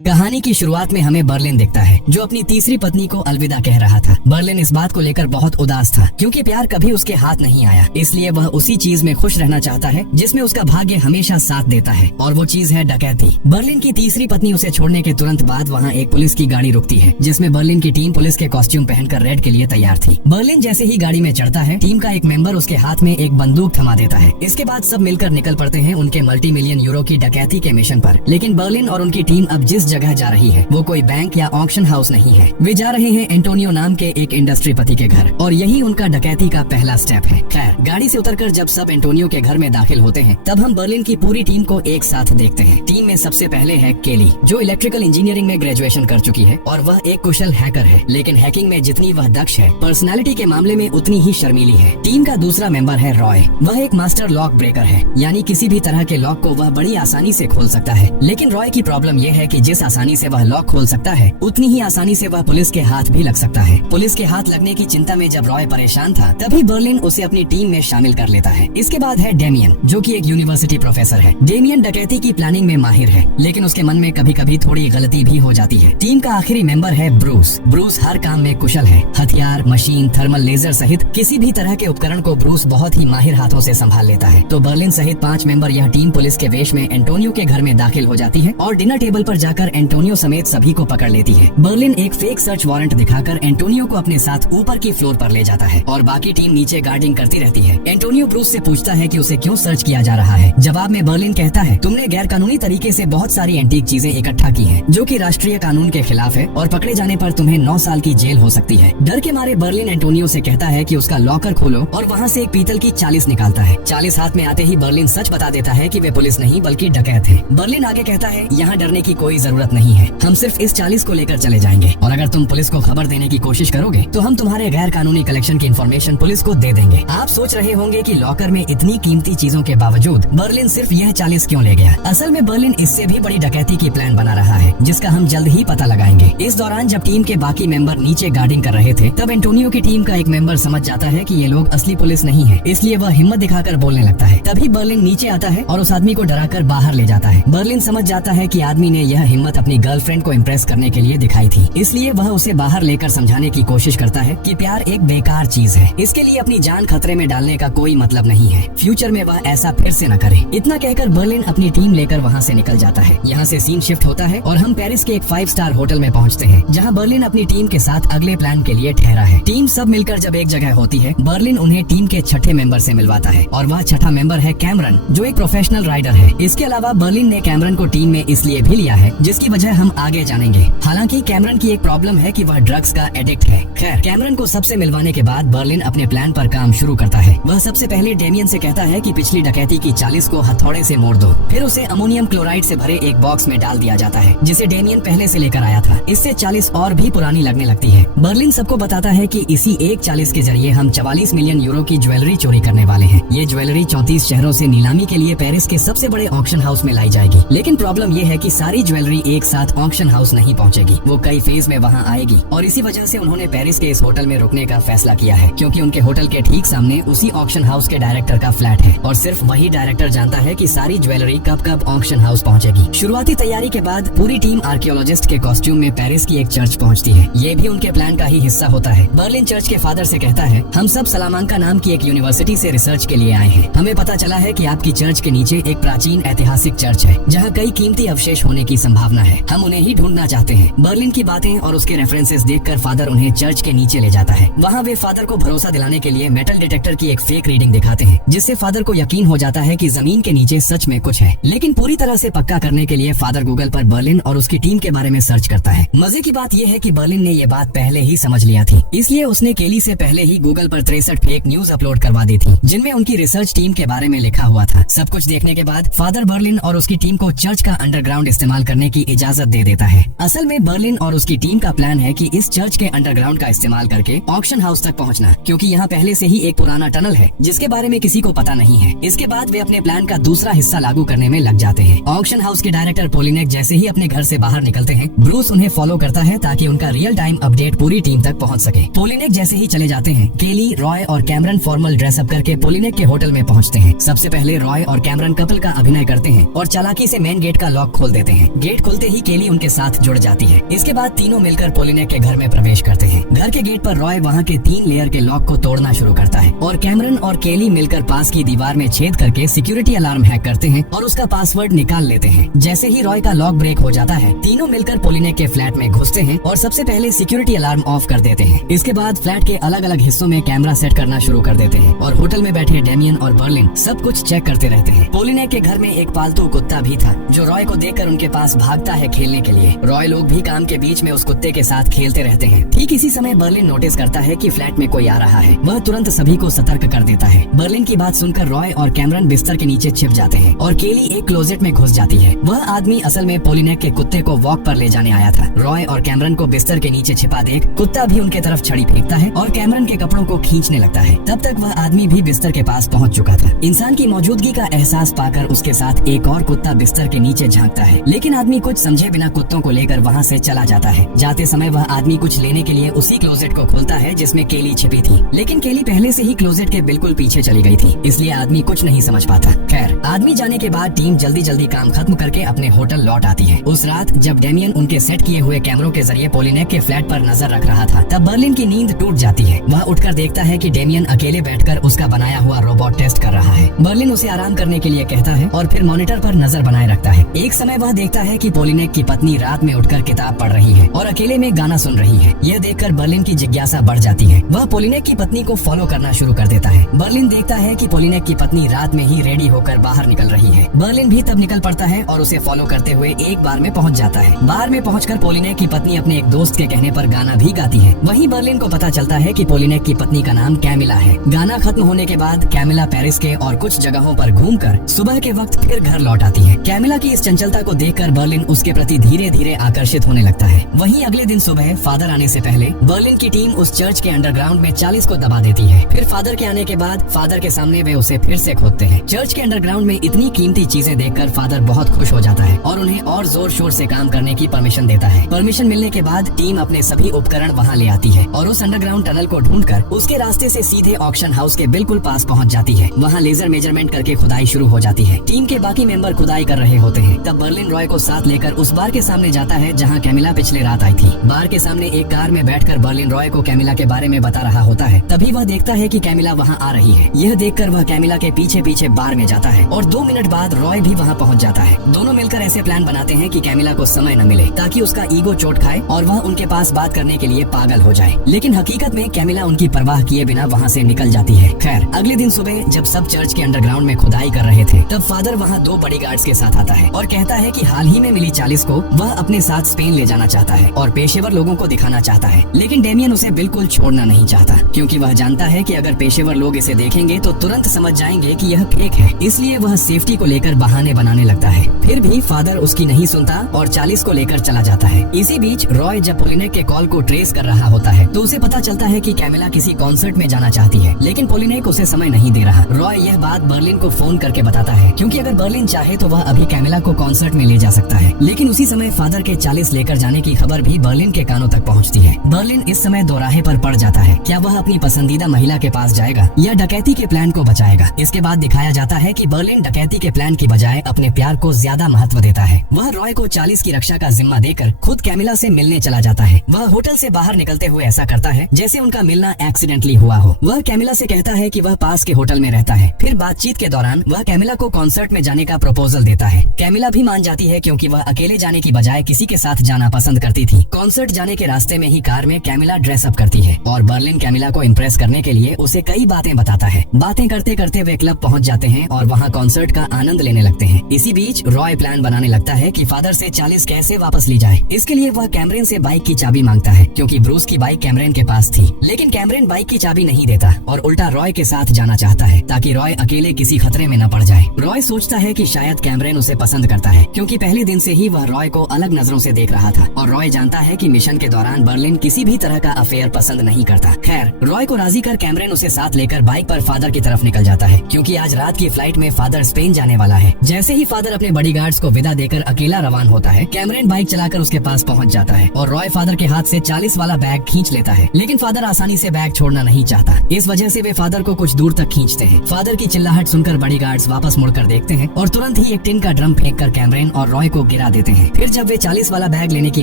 कहानी की शुरुआत में हमें बर्लिन दिखता है जो अपनी तीसरी पत्नी को अलविदा कह रहा था। बर्लिन इस बात को लेकर बहुत उदास था क्योंकि प्यार कभी उसके हाथ नहीं आया, इसलिए वह उसी चीज में खुश रहना चाहता है जिसमें उसका भाग्य हमेशा साथ देता है, और वो चीज है डकैती। बर्लिन की तीसरी पत्नी उसे छोड़ने के तुरंत बाद वहाँ एक पुलिस की गाड़ी रुकती है जिसमें बर्लिन की टीम पुलिस के कॉस्ट्यूम पहनकर रेड के लिए तैयार थी। बर्लिन जैसे ही गाड़ी में चढ़ता है, टीम का एक मेंबर उसके हाथ में एक बंदूक थमा देता है। इसके बाद सब मिलकर निकल पड़ते हैं उनके मल्टी मिलियन यूरो की डकैती के मिशन पर। लेकिन बर्लिन और उनकी टीम अब जिस जगह जा रही है वो कोई बैंक या ऑक्शन हाउस नहीं है। वे जा रहे हैं एंटोनियो नाम के एक इंडस्ट्री पति के घर, और यही उनका डकैती का पहला स्टेप है। खैर, गाड़ी से उतरकर जब सब एंटोनियो के घर में दाखिल होते हैं तब हम बर्लिन की पूरी टीम को एक साथ देखते हैं। टीम में सबसे पहले है केली, जो इलेक्ट्रिकल इंजीनियरिंग में ग्रेजुएशन कर चुकी है और वह एक कुशल हैकर है। लेकिन हैकिंग में जितनी वह दक्ष है, पर्सनालिटी के मामले में उतनी ही शर्मीली है। टीम का दूसरा मेंबर है रॉय। वह एक मास्टर लॉक ब्रेकर है, यानी किसी भी तरह के लॉक को वह बड़ी आसानी से खोल सकता है। लेकिन रॉय की प्रॉब्लम यह है कि जिस आसानी से वह लॉक खोल सकता है, उतनी ही आसानी से वह पुलिस के हाथ भी लग सकता है। पुलिस के हाथ लगने की चिंता में जब रॉय परेशान था, तभी बर्लिन उसे अपनी टीम में शामिल कर लेता है। इसके बाद है डेमियन, जो कि एक यूनिवर्सिटी प्रोफेसर है। डेमियन डकैती की प्लानिंग में माहिर है, लेकिन उसके मन में कभी कभी थोड़ी गलती भी हो जाती है। टीम का आखिरी मेंबर है ब्रूस। ब्रूस हर काम में कुशल है। हथियार, मशीन, थर्मल लेजर सहित किसी भी तरह के उपकरण को ब्रूस बहुत ही माहिर हाथों से संभाल लेता है। तो बर्लिन सहित 5 मेंबर यह टीम पुलिस के वेश में एंटोनियो के घर में दाखिल हो जाती है और डिनर टेबल पर जाकर एंटोनियो समेत सभी को पकड़ लेती है। बर्लिन एक फेक सर्च वारंट दिखाकर एंटोनियो को अपने साथ ऊपर की फ्लोर पर ले जाता है और बाकी टीम नीचे गार्डिंग करती रहती है। एंटोनियो ब्रूस से पूछता है कि उसे क्यों सर्च किया जा रहा है। जवाब में बर्लिन कहता है, तुमने गैर कानूनी तरीके से बहुत सारी एंटीक चीजें इकट्ठा की हैं, जो कि राष्ट्रीय कानून के खिलाफ है, और पकड़े जाने पर तुम्हें 9 साल की जेल हो सकती है। डर के मारे बर्लिन एंटोनियो से कहता है कि उसका लॉकर खोलो, और वहाँ से एक पीतल की 40 निकालता है। 40 हाथ में आते ही बर्लिन सच बता देता है कि वे पुलिस नहीं बल्कि डकैत है। बर्लिन आगे कहता है, यहाँ डरने की कोई जरूरत नहीं है, हम सिर्फ इस 40 को लेकर चले जाएंगे, और अगर तुम पुलिस को खबर देने की कोशिश करोगे तो हम तुम्हारे गैर कानूनी कलेक्शन की इंफॉर्मेशन पुलिस को दे देंगे। आप सोच रहे होंगे कि लॉकर में इतनी कीमती चीजों के बावजूद बर्लिन सिर्फ यह 40 क्यों ले गया। असल में बर्लिन इससे भी बड़ी डकैती की प्लान बना रहा है, जिसका हम जल्द ही पता लगाएंगे। इस दौरान जब टीम के बाकी मेंबर नीचे गार्डिंग कर रहे थे, तब एंटोनियो की टीम का एक मेंबर समझ जाता है कि ये लोग असली पुलिस नहीं है, इसलिए वह हिम्मत दिखाकर बोलने लगता है। तभी बर्लिन नीचे आता है और उस आदमी को डराकर बाहर ले जाता है। बर्लिन समझ जाता है कि आदमी ने यह हिम्मत अपनी गर्लफ्रेंड को इम्प्रेस करने के लिए दिखाई थी, इसलिए वह उसे बाहर लेकर समझाने की कोशिश करता है कि प्यार एक बेकार चीज है, इसके लिए अपनी जान खतरे में डालने का कोई मतलब नहीं है। फ्यूचर में वह ऐसा फिर से न करे। इतना कहकर बर्लिन अपनी टीम लेकर वहाँ से निकल जाता है। यहाँ से सीन शिफ्ट होता है और हम पेरिस के एक 5 स्टार होटल में पहुँचते हैं, जहाँ बर्लिन अपनी टीम के साथ अगले प्लान के लिए ठहरा है। टीम सब मिलकर जब एक जगह होती है, बर्लिन उन्हें टीम के छठे मेंबर से मिलवाता है, और वह छठा मेंबर है कैमरन, जो एक प्रोफेशनल राइडर है। इसके अलावा बर्लिन ने कैमरन को टीम में इसलिए भी लिया है, जिसकी वजह हम आगे जानेंगे। हालांकि कैमरन की एक प्रॉब्लम है कि वह ड्रग्स का एडिक्ट है। खैर, कैमरन को सबसे मिलवाने के बाद बर्लिन अपने प्लान पर काम शुरू करता है। वह सबसे पहले डेमियन से कहता है कि पिछली डकैती की 40 को हथौड़े से मोड़ दो। फिर उसे अमोनियम क्लोराइड से भरे एक बॉक्स में डाल दिया जाता है, जिसे डेमियन पहले से लेकर आया था। इससे 40 और भी पुरानी लगने लगती है। बर्लिन सबको बताता है कि इसी एक 40 के जरिए हम 44 मिलियन यूरो की ज्वेलरी चोरी करने वाले हैं। ये ज्वेलरी 34 शहरों से नीलामी के लिए पेरिस के सबसे बड़े ऑक्शन हाउस में लाई जाएगी। लेकिन प्रॉब्लम ये है कि सारी ज्वेलरी एक साथ ऑक्शन हाउस नहीं पहुँचेगी, वो कई फेज में वहाँ आएगी, और इसी वजह से उन्होंने पेरिस के इस होटल में रुकने का फैसला किया है, क्योंकि उनके होटल के ठीक सामने उसी ऑक्शन हाउस के डायरेक्टर का फ्लैट है, और सिर्फ वही डायरेक्टर जानता है कि सारी ज्वेलरी कब कब ऑक्शन हाउस पहुंचेगी। शुरुआती तैयारी के बाद पूरी टीम आर्कियोलॉजिस्ट के कॉस्ट्यूम में पेरिस की एक चर्च पहुंचती है। ये भी उनके प्लान का ही हिस्सा होता है। बर्लिन चर्च के फादर से कहता है, हम सब सलामांका नाम की एक यूनिवर्सिटी से रिसर्च के लिए आए हैं। हमें पता चला है कि आपकी चर्च के नीचे एक प्राचीन ऐतिहासिक चर्च है, जहाँ कई कीमती अवशेष होने की संभावना है। हम उन्हें ही ढूंढना चाहते हैं। बर्लिन की बातें और उसके रेफरेंसेस देखकर फादर उन्हें चर्च के नीचे ले जाता है। वहाँ वे फादर को भरोसा दिलाने के लिए मेटल डिटेक्टर की एक फेक रीडिंग दिखाते हैं, जिससे फादर को यकीन हो जाता है कि जमीन के नीचे सच में कुछ है। लेकिन पूरी तरह से पक्का करने के लिए फादर गूगल पर बर्लिन और उसकी टीम के बारे में सर्च करता है। मजे की बात यह है कि बर्लिन ने ये बात पहले ही समझ लिया थी, इसलिए उसने केली से पहले ही गूगल पर 63 फेक न्यूज अपलोड करवा दी थी, जिनमें उनकी रिसर्च टीम के बारे में लिखा हुआ था। सब कुछ देखने के बाद फादर बर्लिन और उसकी टीम को चर्च का अंडरग्राउंड इस्तेमाल करने की इजाजत दे देता है। असल में बर्लिन और उसकी टीम का प्लान है कि इस चर्च के अंडरग्राउंड का इस्तेमाल करके ऑक्शन हाउस तक पहुंचना, क्योंकि यहाँ पहले से ही एक पुराना टनल है जिसके बारे में किसी को पता नहीं है। इसके बाद वे अपने प्लान का दूसरा हिस्सा लागू करने में लग जाते हैं। ऑक्शन हाउस के डायरेक्टर पोलिनेक जैसे ही अपने घर से बाहर निकलते हैं, ब्रूस उन्हें फॉलो करता है ताकि उनका रियल टाइम अपडेट पूरी टीम तक पहुंच सके। पोलिनेक जैसे ही चले जाते हैं, केली, रॉय और कैमरन फॉर्मल ड्रेसअप करके पोलिनेक के होटल में पहुंचते हैं। सबसे पहले रॉय और कैमरन कपल का अभिनय करते हैं और चालाकी से मेन गेट का लॉक खोल देते हैं। गेट खुलते ही केली उनके साथ जुड़ जाती है। इसके बाद तीनों मिलकर पोलिनेक के घर में प्रवेश करते हैं। घर के गेट पर रॉय वहाँ के 3 लेयर के लॉक को तोड़ना शुरू करता है और कैमरन और केली मिलकर पास की दीवार में छेद करके सिक्योरिटी अलार्म हैक करते हैं और उसका पासवर्ड निकाल लेते हैं। जैसे ही रॉय का लॉक ब्रेक हो जाता है, तीनों मिलकर पोलिनेक के फ्लैट में घुसते हैं और सबसे पहले सिक्योरिटी अलार्म ऑफ कर देते हैं। इसके बाद फ्लैट के अलग अलग हिस्सों में कैमरा सेट करना शुरू कर देते हैं और होटल में बैठे डेमियन और बर्लिन सब कुछ चेक करते रहते हैं। पोलिनेक के घर में एक पालतू कुत्ता भी था जो रॉय को देखकर उनके पास भागता है खेलने के लिए। रॉय लोग भी काम के बीच में उस कुत्ते के साथ खेलते रहते हैं। ठीक इसी समय बर्लिन नोटिस करता है कि फ्लैट में कोई आ रहा है। वह तुरंत सभी को सतर्क कर देता है। बर्लिन की बात सुनकर रॉय और कैमरन बिस्तर के नीचे छिप जाते हैं और केली एक क्लोजेट में घुस जाती है। वह आदमी असल में पोलिनेक के कुत्ते को वॉक पर ले जाने आया था। रॉय और कैमरन को बिस्तर के नीचे छिपा देख कुत्ता भी उनके तरफ छड़ी फेंकता है और कैमरन के कपड़ों को खींचने लगता है। तब तक वह आदमी भी बिस्तर के पास पहुंच चुका था। इंसान की मौजूदगी का एहसास पाकर उसके साथ एक और कुत्ता बिस्तर के नीचे झांकता है, लेकिन आदमी कुछ समझे बिना कुत्तों को लेकर वहाँ से चला जाता है। जाते समय वह आदमी कुछ लेने के लिए उसी क्लोजेट को खोलता है जिसमें केली छिपी थी, लेकिन केली पहले से ही क्लोजेट के बिल्कुल पीछे चली गई थी, इसलिए आदमी कुछ नहीं समझ पाता। खैर, आदमी जाने के बाद टीम जल्दी जल्दी काम खत्म करके अपने होटल लौट आती है। उस रात जब डेमियन उनके सेट किए हुए कैमरों के जरिए पोलिनेक के फ्लैट पर नजर रख रहा था, तब बर्लिन की नींद टूट जाती है। वह उठकर देखता है कि डेमियन अकेले बैठकर उसका बनाया हुआ रोबोट टेस्ट कर रहा है। बर्लिन उसे आराम करने के लिए कहता है और फिर मॉनिटर पर नजर बनाए रखता है। एक समय वह देखता है कि पोलिनेक की पत्नी रात में उठकर किताब पढ़ रही है और अकेले में गाना सुन रही है। यह देखकर बर्लिन की जिज्ञासा बढ़ जाती है। वह पोलिनेक की पत्नी को फॉलो करना शुरू कर देता है। बर्लिन देखता है कि पोलिनेक की पत्नी रात में ही रेडी होकर बाहर निकल रही है। बर्लिन भी तब निकल पड़ता है और उसे फॉलो करते हुए एक बार में पहुंच जाता है। बार में पहुंचकर पोलिनेक की पत्नी अपने एक दोस्त के कहने पर गाना भी गाती है। वहीं बर्लिन को पता चलता है कि पोलिनेक की पत्नी का नाम कैमिला है। गाना खत्म होने के बाद कैमिला पेरिस के और कुछ जगहों पर घूमकर सुबह के वक्त फिर घर लौट आती है। कैमिला की इस चंचलता को देखकर बर्लिन उसके प्रति धीरे धीरे आकर्षित होने लगता है। वहीं अगले दिन सुबह फादर आने से पहले बर्लिन की टीम उस चर्च के अंडरग्राउंड में 40 को दबा देती है। फिर फादर के आने के बाद फादर के सामने वे उसे फिर से खोदते हैं। चर्च के अंडरग्राउंड में इतनी कीमती चीजें देखकर फादर बहुत खुश हो जाता है और उन्हें और जोर शोर से काम करने की परमिशन देता है। परमिशन मिलने के बाद टीम अपने सभी उपकरण वहाँ ले आती है और उस अंडरग्राउंड टनल को ढूंढकर उसके रास्ते से सीधे ऑक्शन हाउस के बिल्कुल पास पहुँच जाती है। वहाँ लेजर मेजरमेंट करके खुदाई शुरू हो जाती है। टीम के बाकी मेंबर खुदाई कर रहे होते हैं। तब बर्लिन रॉय को साथ लेकर उस बार के सामने जाता है जहाँ कैमिला पिछले रात आई थी। बार के सामने एक कार में बैठकर बर्लिन रॉय को कैमिला के बारे में बता रहा होता है। तभी वह देखता है कि कैमिला वहाँ आ रही है। यह देखकर वह कैमिला के पीछे पीछे बार में जाता है और 2 मिनट बाद रॉय भी वहाँ पहुँच जाता है। दोनों मिलकर ऐसे प्लान बनाते हैं कि कैमिला को समय न मिले ताकि उसका ईगो चोट खाए और वह उनके पास बात करने के लिए पागल हो जाए। लेकिन हकीकत में कैमिला उनकी परवाह किए बिना वहाँ से निकल जाती है। खैर, अगले दिन सुबह जब सब चर्च के अंडरग्राउंड में खुदाई कर रहे थे, तब फादर वहाँ 2 बॉडीगार्ड्स के साथ आता है और कहता है कि हाल ही में मिली 40 को वह अपने साथ स्पेन ले जाना चाहता है और पेशेवर लोगों को दिखाना चाहता है। लेकिन डेमियन उसे बिल्कुल छोड़ना नहीं चाहता क्योंकि वह जानता है कि अगर पेशेवर लोग इसे देखेंगे तो तुरंत समझ जाएंगे कि यह फेक है। इसलिए वह सेफ्टी को लेकर बहाने बनाने लगता है। फिर भी फादर उसकी नहीं सुनता और 40 को लेकर चला जाता है। इसी बीच रॉय जब पोलिनेक के कॉल को ट्रेस कर रहा होता है तो उसे पता चलता है कि कैमिला किसी कॉन्सर्ट में जाना चाहती है, लेकिन पोलिनेक उसे समय नहीं दे रहा। रॉय यह बात बर्लिन को फोन करके बताता है क्योंकि अगर बर्लिन चाहे तो वह अभी कैमिला को कॉन्सर्ट में ले जा सकता है। लेकिन उसी समय फादर के 40 लेकर जाने की खबर भी बर्लिन के कानों तक पहुंचती है। बर्लिन इस समय दोराहे पर पड़ जाता है। क्या वह अपनी पसंदीदा महिला के पास जाएगा या डकैती के प्लान को बचाएगा? इसके बाद दिखाया जाता है कि बर्लिन डकैती के प्लान की बजाय अपने प्यार को ज्यादा महत्व देता है। वह रॉय को 40 की रक्षा का जिम्मा देकर खुद कैमिला से मिलने चला जाता है। वह होटल से बाहर निकलते हुए ऐसा करता है जैसे उनका मिलना एक्सीडेंटली हुआ हो। वह कैमिला से कहता है कि वह पास के होटल में रहता है। फिर बातचीत के दौरान वह कैमिला को कॉन्सर्ट में जाने का प्रपोजल देता है। कैमिला भी मान जाती है क्योंकि वह अकेले जाने की बजाय किसी के साथ जाना पसंद करती थी। कॉन्सर्ट जाने के रास्ते में ही कार में कैमिला ड्रेसअप करती है और बर्लिन कैमिला को इम्प्रेस करने के लिए उसे कई बातें बताता है। बातें करते करते वे क्लब पहुंच जाते हैं और वहां कॉन्सर्ट का आनंद लेने लगते हैं। इसी बीच रॉय प्लान बनाने लगता है कि फादर से 40 कैसे वापस ली जाए। इसके लिए वह कैमरन से बाइक की चाबी मांगता है क्योंकि ब्रूस की बाइक कैमरन के पास थी, लेकिन कैमरन बाइक की चाबी नहीं देता और उल्टा रॉय के साथ जाना चाहता है ताकि रॉय अकेले किसी खतरे में न पड़ जाए। रॉय सोचता है कि शायद कैमरन उसे पसंद करता है क्योंकि पहले दिन से ही वह रॉय को अलग नजरों से देख रहा था और रॉय जानता है कि मिशन के दौरान बर्लिन किसी भी तरह का अफेयर पसंद नहीं करता। खैर, रॉय को राजी कर कैमरन उसे साथ लेकर बाइक पर फादर की तरफ निकल जाता है क्योंकि आज रात की फ्लाइट में फादर स्पेन जाने वाला है। जैसे ही फादर अपने बॉडीगार्ड्स को विदा देकर अकेला रवान होता है, कैमरन बाइक चलाकर उसके पास पहुंच जाता है और रॉय फादर के हाथ से 40 वाला बैग खींच लेता है, लेकिन फादर आसानी से बैग छोड़ना नहीं चाहता। इस वजह से वे फादर को कुछ दूर तक खींचते हैं। फादर की चिल्लाहट सुनकर बॉडीगार्ड्स वापस मुड़कर देखते हैं और तुरंत ही एक टिन का ड्रम फेंककर कैमरन और रॉय को गिरा देते हैं। फिर जब वे 40 वाला बैग लेने की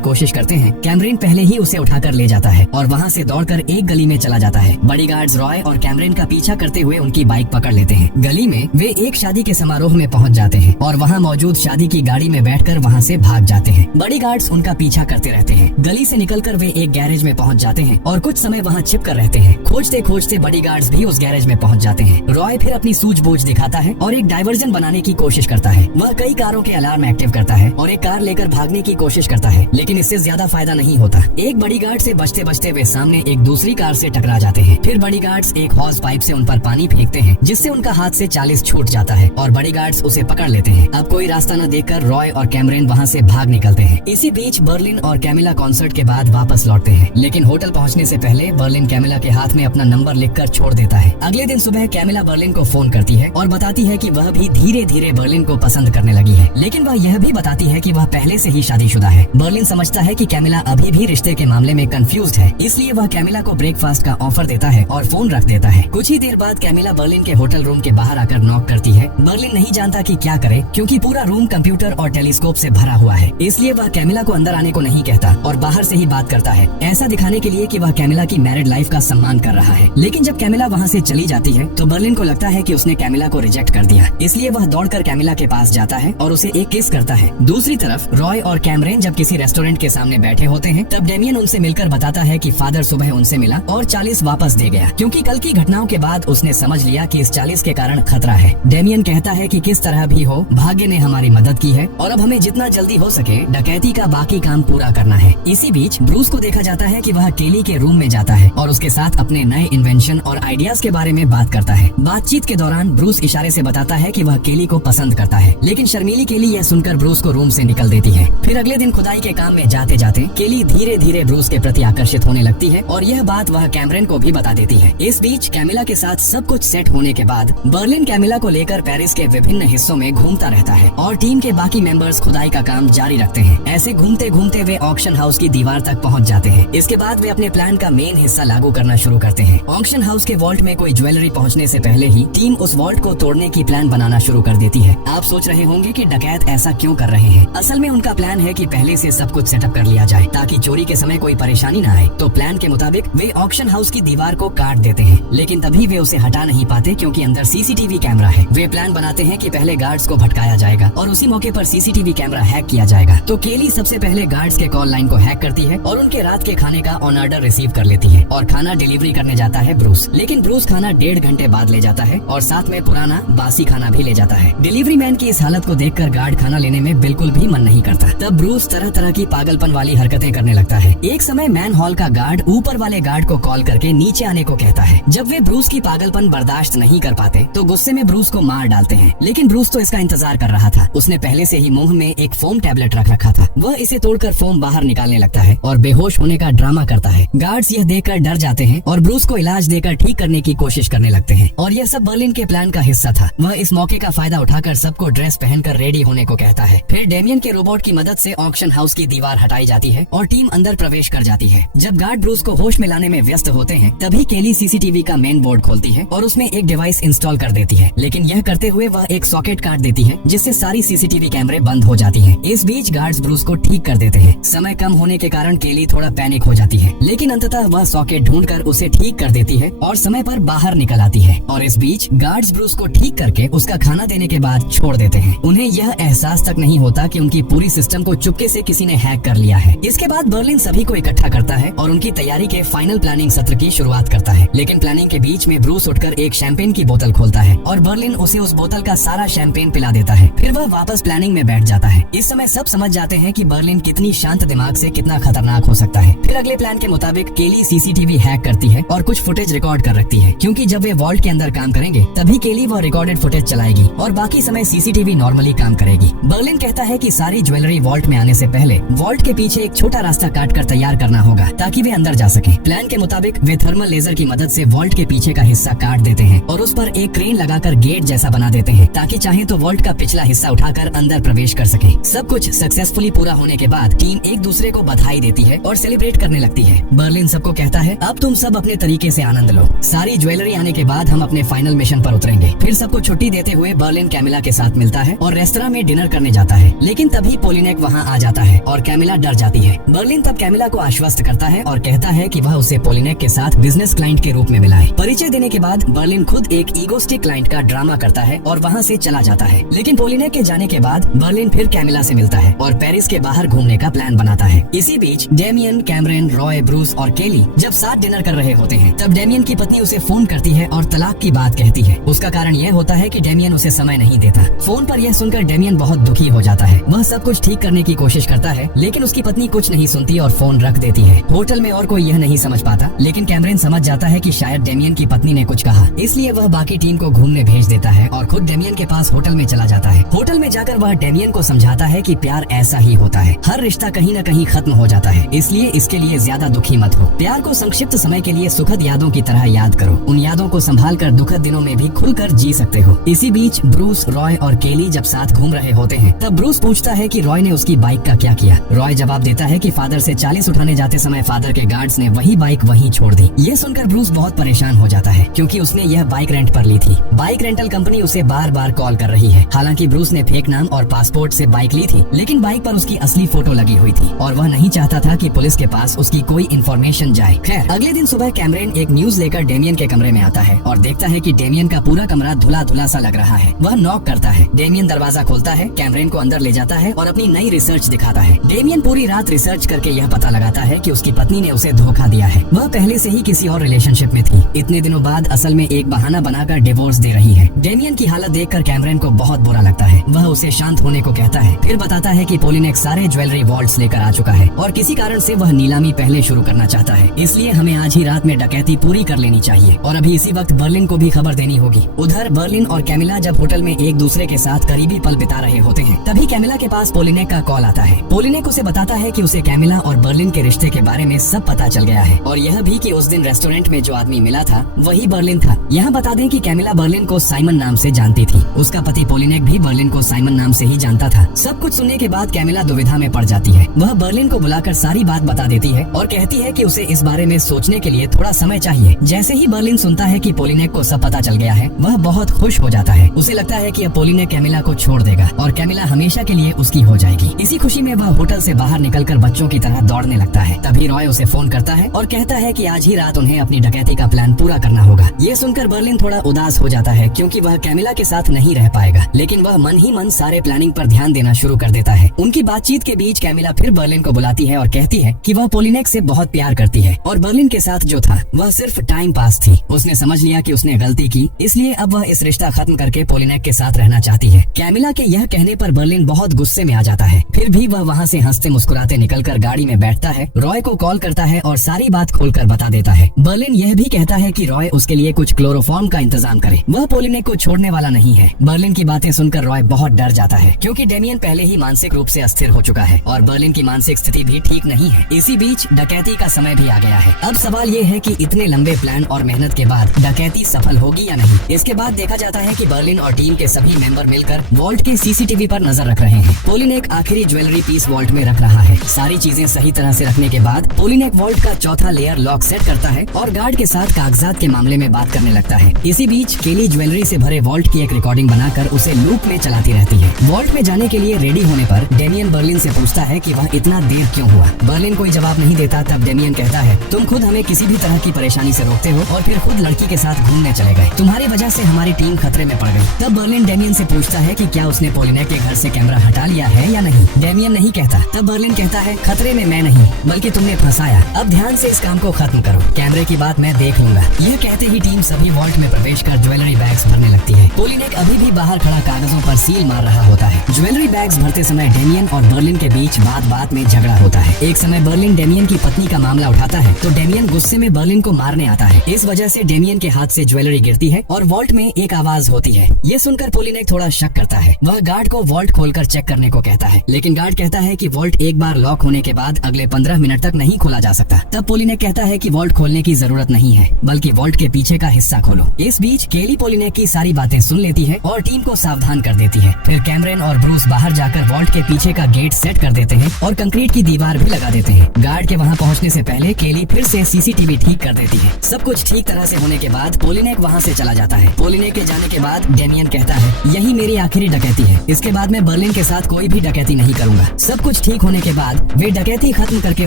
कोशिश करते हैं, कैमरिन पहले ही उसे उठाकर ले जाता है और वहाँ से दौड़कर एक गली में चला जाता है। बॉडीगार्ड्स रॉय और कैमरिन का पीछा करते हुए उनकी बाइक पकड़ लेते हैं। गली में वे एक शादी के समारोह में पहुँच जाते हैं और वहाँ मौजूद शादी की गाड़ी में बैठकर वहाँ से भाग जाते हैं। बॉडीगार्ड्स उनका पीछा करते रहते हैं। गली से निकलकर वे एक गैरेज में पहुँच जाते हैं और कुछ समय वहाँ छिप कर रहते हैं। खोजते खोजते बॉडीगार्ड्स भी उस गैरेज में पहुँच जाते हैं। रॉय फिर अपनी सूझबूझ दिखाता है और एक डायवर्जन बनाने की कोशिश करता है। वह कई कारों के अलार्म एक्टिव करता है और एक कार लेकर भागने की कोशिश करता है, लेकिन इससे ज्यादा फायदा नहीं होता। एक बॉडीगार्ड से बचते बचते वे सामने एक दूसरी कार से टकरा जाते हैं। फिर बॉडीगार्ड्स एक हॉज पाइप से उन पर पानी फेंकते हैं, जिससे उनका हाथ से 40 छूट जाता है और बॉडीगार्ड्स उसे पकड़ लेते हैं। अब कोई रास्ता न देखकर रॉय और कैमरिन वहाँ से भाग निकलते हैं। इसी बीच बर्लिन और कैमिला कॉन्सर्ट के बाद वापस लौटते हैं, लेकिन होटल पहुँचने से पहले बर्लिन कैमिला के हाथ में अपना नंबर लिखकर छोड़ देता है। अगले दिन सुबह कैमिला बर्लिन को फोन करती है और बताती है कि वह भी धीरे धीरे बर्लिन को पसंद करने लगी है, लेकिन वह यह भी बताती है कि वह पहले से ही शादीशुदा है। बर्लिन समझता है कि कैमिला अभी भी रिश्ते के मामले में कंफ्यूज्ड है, इसलिए वह कैमिला को ब्रेकफास्ट का ऑफर देता है और फोन रख देता है। कुछ ही देर बाद कैमिला बर्लिन के होटल रूम के बाहर आकर नॉक करती है। बर्लिन नहीं जानता कि क्या करे, क्योंकि पूरा रूम कंप्यूटर और टेलीस्कोप से भरा हुआ है, इसलिए वह कैमिला को अंदर आने को नहीं कहता और बाहर से ही बात करता है, ऐसा दिखाने के लिए कि वह कैमिला की मैरिड लाइफ का सम्मान कर रहा है। लेकिन जब कैमिला वहाँ से चली जाती है तो बर्लिन को लगता है कि उसने कैमिला को रिजेक्ट कर दिया, इसलिए वह दौड़कर कैमिला के पास जाता है और उसे एक किस करता है। दूसरी तरफ रॉय और कैमरिन जब किसी रेस्टोरेंट के सामने बैठे होते हैं, तब डेमियन उनसे मिलकर बताता है कि फादर सुबह उनसे मिला और 40 वापस दे गया, क्योंकि कल की घटनाओं के बाद उसने समझ लिया कि इस 40 के कारण खतरा है। डेमियन कहता है कि किस तरह भी हो भाग्य ने हमारी मदद की है और अब हमें जितना जल्दी हो सके डकैती का बाकी काम पूरा करना है। इसी बीच ब्रूस को देखा जाता है कि वह केली के रूम में जाता है और उसके साथ अपने नए इन्वेंशन और आइडियाज के बारे में बात करता है। बातचीत के दौरान ब्रूस इशारे से बताता है कि वह केली को पसंद करता है, लेकिन शर्मीली केली यह सुनकर ब्रूस को रूम से निकल देती है। फिर अगले दिन खुदाई के काम में जाते जाते केली धीरे धीरे ब्रूस के प्रति आकर्षित होने लगती है और यह बात वह कैमरिन को भी बता देती है। इस बीच कैमिला के साथ सब कुछ सेट होने के बाद बर्लिन कैमिला को लेकर पेरिस के विभिन्न हिस्सों में घूमता रहता है और टीम के बाकी मेंबर्स खुदाई का काम जारी रखते हैं। ऐसे घूमते घूमते वे ऑक्शन हाउस की दीवार तक पहुंच जाते हैं। इसके बाद वे अपने प्लान का मेन हिस्सा लागू करना शुरू करते हैं। ऑक्शन हाउस के वॉल्ट में कोई ज्वेलरी पहुंचने से पहले ही टीम उस वॉल्ट को तोड़ने की प्लान बनाना शुरू कर देती है। आप सोच रहे होंगे कि डकैत ऐसा क्यों कर रहे हैं। असल में उनका प्लान है कि पहले से सब कुछ सेटअप कर लिया जाए ताकि चोरी के समय कोई परेशानी न आए। तो प्लान के मुताबिक वे ऑक्शन हाउस की दीवार को काट देते हैं, लेकिन तभी वे उसे हटा नहीं पाते क्योंकि अंदर सीसीटीवी कैमरा है। वे प्लान बनाते हैं कि पहले गार्ड्स को भटकाया जाएगा और उसी मौके पर सीसीटीवी कैमरा हैक किया जाएगा। तो केली सबसे पहले गार्ड्स के कॉल लाइन को हैक करती है और उनके रात के खाने का ऑन ऑर्डर रिसीव कर लेती है और खाना डिलीवरी करने जाता है ब्रूस। लेकिन ब्रूस खाना 1.5 घंटे बाद ले जाता है और साथ में पुराना बासी खाना भी ले जाता है। डिलीवरी मैन की इस हालत को देखकर गार्ड खाना लेने में बिल्कुल भी मन नहीं करता। तब ब्रूस तरह तरह की पागलपन वाली हरकतें करने लगता है। एक समय मैन हॉल का गार्ड ऊपर वाले गार्ड को कॉल करके नीचे आने को कहता है। जब वे ब्रूस की पागलपन बर्दाश्त नहीं कर पाते तो गुस्से में ब्रूस को मार डालते हैं, लेकिन ब्रूस तो इसका इंतजार कर रहा था। उसने पहले से ही मुंह में एक फोम टैबलेट रख रखा था। वह इसे तोड़कर फोम बाहर निकालने लगता है और बेहोश होने का ड्रामा करता है। गार्ड्स यह देखकर डर जाते हैं और ब्रूस को इलाज देकर ठीक करने की कोशिश करने लगते हैं और यह सब बर्लिन के प्लान का हिस्सा था। वह इस मौके का फायदा उठाकर सबको ड्रेस पहनकर रेडी होने को कहता है। फिर डेमियन के रोबोट की मदद से ऑक्शन हाउस की दीवार हटाई जाती है और टीम अंदर प्रवेश कर जाती है। जब गार्ड ब्रूस को होश में लाने में व्यस्त होते हैं, तभी केली सीसीटीवी का मेन बोर्ड खोलती है और उसमें एक डिवाइस इंस्टॉल कर देती है, लेकिन यह करते हुए वह एक सॉकेट काट देती है जिससे सारी सीसीटीवी कैमरे बंद हो जाती हैं। इस बीच गार्ड्स ब्रूस को ठीक कर देते हैं। समय कम होने के कारण केली थोड़ा पैनिक हो जाती है, लेकिन अंततः वह सॉकेट ढूंढकर उसे ठीक कर देती है और समय पर बाहर निकल आती है। और इस बीच गार्ड्स ब्रूस को ठीक करके उसका खाना देने के बाद छोड़ देते हैं। उन्हें यह एहसास तक नहीं होता कि उनकी पूरी सिस्टम को चुपके से किसी ने हैक कर लिया है। इसके बाद बर्लिन सभी को इकट्ठा करता है और उनकी तैयारी के फाइनल प्लानिंग सत्र की शुरुआत करता है। लेकिन प्लानिंग के बीच में ब्रूस उठकर एक शैंपेन की बोतल खोलता है और बर्लिन उसे उस बोतल का सारा शैंपेन पिला देता है। फिर वह वापस प्लानिंग में बैठ जाता है। इस समय सब समझ जाते हैं कि बर्लिन कितनी शांत दिमाग से कितना खतरनाक हो सकता है। फिर अगले प्लान के मुताबिक केली सीसीटीवी हैक करती है और कुछ फुटेज रिकॉर्ड कर रखती है, क्योंकि जब वे वॉल्ट के अंदर काम करेंगे तभी केली वह रिकॉर्डेड फुटेज चलाएगी और बाकी समय सीसीटीवी नॉर्मली काम करेगी। बर्लिन कहता है कि सारी ज्वेलरी वॉल्ट में आने से पहले वॉल्ट के पीछे एक छोटा रास्ता काटकर तैयार करना होगा ताकि वे अंदर जा सके। प्लान के मुताबिक वे थर्मल लेजर की मदद से वॉल्ट के पीछे का हिस्सा काट देते हैं और उस पर एक क्रेन लगाकर गेट जैसा बना देते हैं ताकि चाहे तो वॉल्ट का पिछला हिस्सा उठाकर अंदर प्रवेश कर सके। सब कुछ सक्सेसफुली पूरा होने के बाद टीम एक दूसरे को बधाई देती है और सेलिब्रेट करने लगती है। बर्लिन सबको कहता है, अब तुम सब अपने तरीके से आनंद लो। सारी ज्वेलरी आने के बाद हम अपने फाइनल मिशन पर उतरेंगे। फिर सबको छुट्टी देते हुए बर्लिन कैमिला के साथ मिलता है और रेस्तरां में डिनर करने जाता है, लेकिन तभी पोलिनेक वहाँ आ जाता है और कैमिला डर जाती है। बर्लिन तब कैमिला को आश्वस्त करता है और कहता है कि वह उसे पोलिनेक के साथ बिजनेस क्लाइंट के रूप में मिला है। परिचय देने के बाद बर्लिन खुद एक ईगोस्टिक क्लाइंट का ड्रामा करता है और वहाँ से चला जाता है, लेकिन पोलिनेक के जाने के बाद बर्लिन फिर कैमिला से मिलता है और पेरिस के बाहर घूमने का प्लान बनाता है। इसी बीच डेमियन, कैमरन, रॉय, ब्रूस और केली जब साथ डिनर कर रहे होते हैं, तब डेमियन की पत्नी उसे फोन करती है और तलाक की बात कहती है। उसका कारण यह होता है कि डेमियन उसे समय नहीं देता। फोन पर यह सुनकर डेमियन बहुत दुखी हो जाता है। वह सब कुछ ठीक करने की कोशिश करता है, लेकिन उसकी पत्नी कुछ नहीं सुनती और फोन रख देती है। होटल में और कोई यह नहीं समझ पाता, लेकिन कैमरन समझ जाता है कि शायद डेमियन की पत्नी ने कुछ कहा, इसलिए वह बाकी टीम को घूमने भेज देता है और खुद डेमियन के पास होटल में चला जाता है। होटल में जाकर वह डेमियन को समझाता है कि प्यार ऐसा ही होता है, हर रिश्ता कहीं न कहीं खत्म हो जाता है, इसलिए इसके लिए ज्यादा दुखी मत हो। प्यार को संक्षिप्त समय के लिए सुखद यादों की तरह याद करो। उन यादों को संभाल कर दुखद दिनों में भी खुलकर जी सकते हो। इसी बीच ब्रूस, रॉय और केली जब साथ घूम रहे होते हैं, तब ब्रूस पूछता है कि रॉय ने उसकी बाइक का क्या किया। रॉय जवाब देता है कि फादर से 40 उठाने जाते समय फादर के गार्ड्स ने वही बाइक वहीं छोड़ दी। ये सुनकर ब्रूस बहुत परेशान हो जाता है, क्योंकि उसने यह बाइक रेंट पर ली थी। बाइक रेंटल कंपनी उसे बार बार कॉल कर रही है। हालांकि ब्रूस ने फेक नाम और पासपोर्ट से बाइक ली थी, लेकिन बाइक पर उसकी असली फोटो लगी हुई थी और वह नहीं चाहता था कि पुलिस के पास उसकी कोई इन्फॉर्मेशन जाए। खैर, अगले दिन सुबह कैमरन एक न्यूज लेकर डेमियन के कमरे में आता है और देखता है कि डेमियन का पूरा कमरा धुला धुला सा लग रहा है। वह नॉक करता है। डेमियन दरवाजा खोलता है, कैमरन को अंदर ले जाता है और अपनी नई रिसर्च दिखाता है। डेमियन पूरी रात रिसर्च करके यह पता लगाता है कि उसकी पत्नी ने उसे धोखा दिया है। वह पहले से ही किसी और रिलेशनशिप में थी। इतने दिनों बाद असल में एक बहाना बनाकर डिवोर्स दे रही है। डेमियन की हालत देखकर कैमरन को बहुत बुरा लगता है। वह उसे शांत होने को कहता है, फिर बताता है कि पोलिनेक सारे ज्वेलरी वॉल्ट्स लेकर आ चुका है और किसी कारण से वह नीलामी पहले शुरू करना चाहता है, इसलिए हमें आज ही रात में डकैती पूरी कर लेनी चाहिए और अभी इसी वक्त बर्लिन को भी खबर देनी होगी। उधर बर्लिन और कैमिला जब होटल में एक दूसरे के साथ करीबी पल बिता रहे होते हैं, तभी कैमिला के पास पोलिनेक का कॉल आता है। पोलिनेक उसे बताता है कि उसे कैमिला और बर्लिन के रिश्ते के बारे में सब पता चल गया है और यह भी कि उस दिन रेस्टोरेंट में जो आदमी मिला था वही बर्लिन था। यहाँ बता दें कि कैमिला बर्लिन को साइमन नाम से जानती थी। उसका पति पोलिनेक भी बर्लिन को साइमन नाम से ही जानता था। सब कुछ सुनने के बाद कैमिला दुविधा में पड़ जाती है। वह बर्लिन को बुलाकर सारी बात बता देती है और कहती है कि उसे इस बारे में सोचने के लिए थोड़ा समय चाहिए। जैसे ही बर्लिन सुनता है कि पोलिनेक को सब पता चल गया है, वह बहुत खुश हो जाता है। उसे लगता है कि अब पोलिनेक कैमिला को छोड़ देगा और कैमिला हमेशा के लिए उसकी हो जाएगी। इसी खुशी में वह होटल से बाहर निकलकर बच्चों की तरह दौड़ने लगता है। तभी रॉय उसे फोन करता है और कहता है कि आज ही रात उन्हें अपनी डकैती का प्लान पूरा करना होगा। ये सुनकर बर्लिन थोड़ा उदास हो जाता है, क्योंकि वह कैमिला के साथ नहीं रह पाएगा, लेकिन वह मन ही मन सारे प्लानिंग पर ध्यान देना शुरू कर देता है। उनकी बातचीत के बीच कैमिला फिर बर्लिन को बुलाती है और कहती है कि वह पोलिनेक से बहुत प्यार करती है और बर्लिन के साथ जो था वह सिर्फ टाइम पास थी। उसने समझ लिया कि उसने गलती की, इसलिए अब वह इस रिश्ता खत्म करके पोलिनेक के साथ रहना चाहती है। कैमिला के यह कहने पर बर्लिन बहुत गुस्से में आ जाता है। फिर भी वह वहाँ से हंसते मुस्कुराते निकलकर गाड़ी में बैठता है, रॉय को कॉल करता है और सारी बात खोलकर बता देता है। बर्लिन यह भी कहता है कि रॉय उसके लिए कुछ क्लोरोफॉर्म का इंतजाम करे, वह पोलिनेक को छोड़ने वाला नहीं है। बर्लिन की बातें सुनकर रॉय बहुत डर जाता है, क्योंकि डेमियन पहले ही मानसिक रूप से अस्थिर हो चुका है और बर्लिन की मानसिक स्थिति भी ठीक नहीं है। इसी बीच डकैती का समय भी आ गया है। अब सवाल ये है कि इतने लंबे प्लान और मेहनत के बाद डकैती सफल होगी या नहीं। इसके बाद देखा जाता है कि बर्लिन और टीम के सभी मेंबर मिलकर वॉल्ट के सीसीटीवी पर नजर रख रहे हैं। पोलिनेक आखिरी ज्वेलरी पीस वॉल्ट में रख रहा है। सारी चीजें सही तरह से रखने के बाद पोलिनेक वॉल्ट का चौथा लेयर लॉक सेट करता है और गार्ड के साथ कागजात के मामले में बात करने लगता है। इसी बीच केली ज्वेलरी से भरे वॉल्ट की एक रिकॉर्डिंग बनाकर उसे लूप में चलाती रहती है। वॉल्ट में जाने के लिए रेडी होने पर डेमियन बर्लिन से पूछता है कि वह इतना देर क्यों हुआ। बर्लिन कोई जवाब नहीं देता। तब डेमियन कहता है, तुम खुद हमें किसी भी तरह की परेशानी से रोकते हो और फिर खुद लड़की के साथ घूमने चले गए। तुम्हारी वजह से हमारी टीम खतरे में पड़ गई। तब बर्लिन डेमियन से पूछता है कि क्या उसने पोलिनेक के घर से कैमरा हटा लिया है या नहीं। डेमियन नहीं कहता। तब बर्लिन कहता है, खतरे में मैं नहीं बल्कि तुमने फंसाया। अब ध्यान से इस काम को खत्म करो, कैमरे की बात मैं देख लूंगा। यह कहते ही टीम सभी वॉल्ट में प्रवेश कर ज्वेलरी बैग्स भरने लगती है। पोलिनेक अभी भी बाहर खड़ा कागजों पर सील मार रहा होता है। ज्वेलरी बैग्स भरते समय डेमियन और बर्लिन के बीच बात में झगड़ा होता है। एक समय बर्लिन डेमियन की पत्नी का मामला उठाता है तो डेमियन गुस्से में बर्लिन को मारने आता है। इस वजह से डेमियन के हाथ से ज्वेलरी गिरती है और वॉल्ट में एक आवाज होती है। ये सुनकर पोलिनेक थोड़ा शक करता है। वह गार्ड को वॉल्ट खोलकर चेक करने को कहता है, लेकिन गार्ड कहता है कि वॉल्ट एक बार लॉक होने के बाद अगले 15 मिनट तक नहीं खोला जा सकता। तब पोलिनेक कहता है कि वॉल्ट खोलने की जरूरत नहीं है, बल्कि वॉल्ट के पीछे का हिस्सा खोलो। इस बीच केली पोलिनेक की सारी बातें सुन लेती है और टीम को सावधान कर देती है। फिर कैमरन और ब्रूस बाहर जाकर वॉल्ट के पीछे का गेट सेट कर देते हैं और कंक्रीट की दीवार भी लगा देते हैं। गार्ड के वहाँ पहुँचने से पहले केली फिर से सीसीटीवी ठीक कर देती है। सब कुछ ठीक तरह से होने के बाद पोलिनेक वहाँ से चला जाता है। पोलिनेक के जाने के बाद डेमियन कहता है यही मेरी आखिरी डकैती है। इसके बाद मैं बर्लिन के साथ कोई भी डकैती नहीं करूंगा। सब कुछ ठीक होने के बाद वे डकैती खत्म करके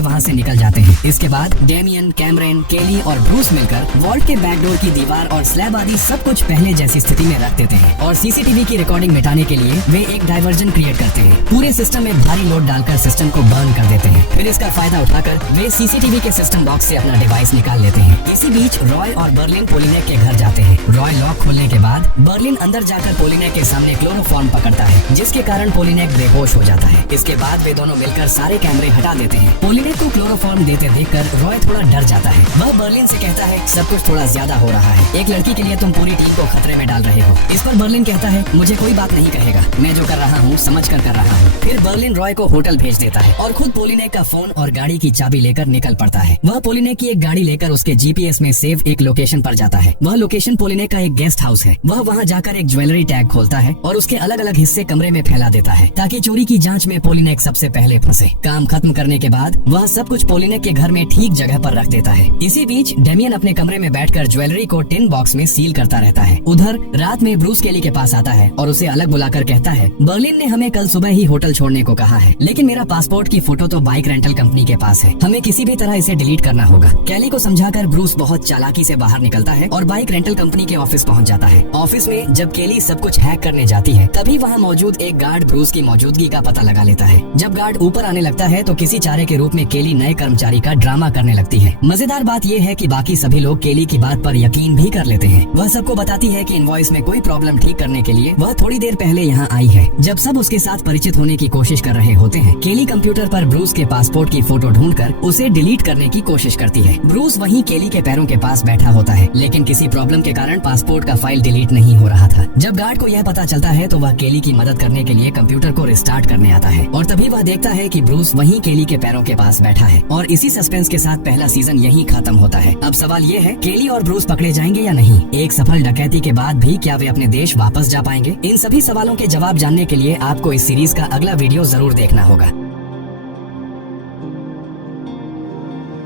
वहाँ से निकल जाते हैं। इसके बाद डेमियन, कैमरन, केली और ब्रूस मिलकर वॉल्ट के बैकडोर की दीवार और स्लैब आदि सब कुछ पहले जैसी स्थिति में रख देते हैं और सीसीटीवी की रिकॉर्डिंग मिटाने के लिए वे एक डाइवर्जन क्रिएट करते हैं। पूरे सिस्टम में भारी लोड डालकर सिस्टम को बर्न कर देते हैं। फिर इसका फायदा उठाकर वे सीसीटीवी के सिस्टम बॉक्स से अपना डिवाइस निकाल लेते हैं। इसी बीच रॉय और बर्लिन पोलिनेक के घर जाते हैं। रॉय लॉक खोलने के बाद बर्लिन अंदर जाकर पोलिनेक के सामने क्लोरोफॉर्म पकड़ता है, जिसके कारण पोलिनेक बेहोश हो जाता है। इसके बाद वे दोनों मिलकर सारे कैमरे हटा देते हैं। पोलिनेक को क्लोरोफॉर्म देते देखकर रॉय थोड़ा डर जाता है। वह बर्लिन से कहता है सब कुछ थोड़ा ज्यादा हो रहा है, एक लड़की के लिए तुम पूरी टीम को खतरे में डाल रहे हो। इस पर बर्लिन कहता है मुझे कोई बात नहीं कहेगा, मैं जो कर रहा हूँ समझ कर रहा हूँ। फिर बर्लिन रॉय को होटल भेज देता है और खुद पोलिनेक का फोन और गाड़ी की चाबी लेकर निकल पड़ता है। वह पोलिनेक की एक गाड़ी लेकर उसके जीपीएस में सेव एक लोकेशन पर जाता है। वह लोकेशन पोलिनेक का एक गेस्ट हाउस है। वह वहाँ जाकर एक ज्वेलरी टैग खोलता है और उसके अलग अलग हिस्से कमरे में फैला देता है ताकि चोरी की जांच में पोलिनेक सबसे पहले फंसे। काम खत्म करने के बाद वह सब कुछ पोलिनेक के घर में ठीक जगह पर रख देता है। इसी बीच डेमियन अपने कमरे में बैठकर ज्वेलरी को टिन बॉक्स में सील करता रहता है। उधर रात में ब्रूस केली के पास आता है और उसे अलग बुलाकर कहता है बर्लिन ने हमें कल सुबह ही होटल छोड़ने को कहा है, लेकिन मेरा पासपोर्ट की फोटो तो बाइक रेंटल कंपनी के पास है, हमें किसी भी तरह इसे डिलीट करना होगा। केली को समझाकर ब्रूस बहुत चालाकी से बाहर निकलता है और बाइक रेंटल कंपनी के ऑफिस पहुंच जाता है। ऑफिस में जब केली सब कुछ हैक करने जाती है तभी वहाँ मौजूद एक गार्ड ब्रूस की मौजूदगी का पता लगा लेता है। जब गार्ड ऊपर आने लगता है तो किसी चारे के रूप में केली नए कर्मचारी का ड्रामा करने लगती है। मजेदार बात यह है कि बाकी सभी लोग केली की बात पर यकीन भी कर लेते हैं। वह सबको बताती है कि इनवॉइस में कोई प्रॉब्लम ठीक करने के लिए वह थोड़ी देर पहले यहाँ आई है। जब सब उसके साथ परिचित होने की कोशिश कर रहे होते हैं, केली कंप्यूटर पर ब्रूस के पासपोर्ट की फोटो ढूंढकर उसे डिलीट करने की कोशिश करती है। ब्रूस वहीं केली के पैरों के पास बैठा होता है, लेकिन किसी प्रॉब्लम के कारण पासपोर्ट का फाइल डिलीट नहीं हो रहा था। जब गार्ड को यह पता चलता है तो वह केली की मदद करने के लिए कंप्यूटर को रिस्टार्ट करने आता है और तभी वह देखता है कि ब्रूस वहीं केली के पैरों के पास बैठा है। और इसी सस्पेंस के साथ पहला सीजन यहीं खत्म होता है। अब सवाल ये है केली और ब्रूस पकड़े जाएंगे या नहीं? एक सफल डकैती के बाद भी क्या वे अपने देश वापस जा पाएंगे? इन सभी सवालों के जवाब जानने के लिए आपको इस सीरीज का अगला वीडियो जरूर देखना होगा।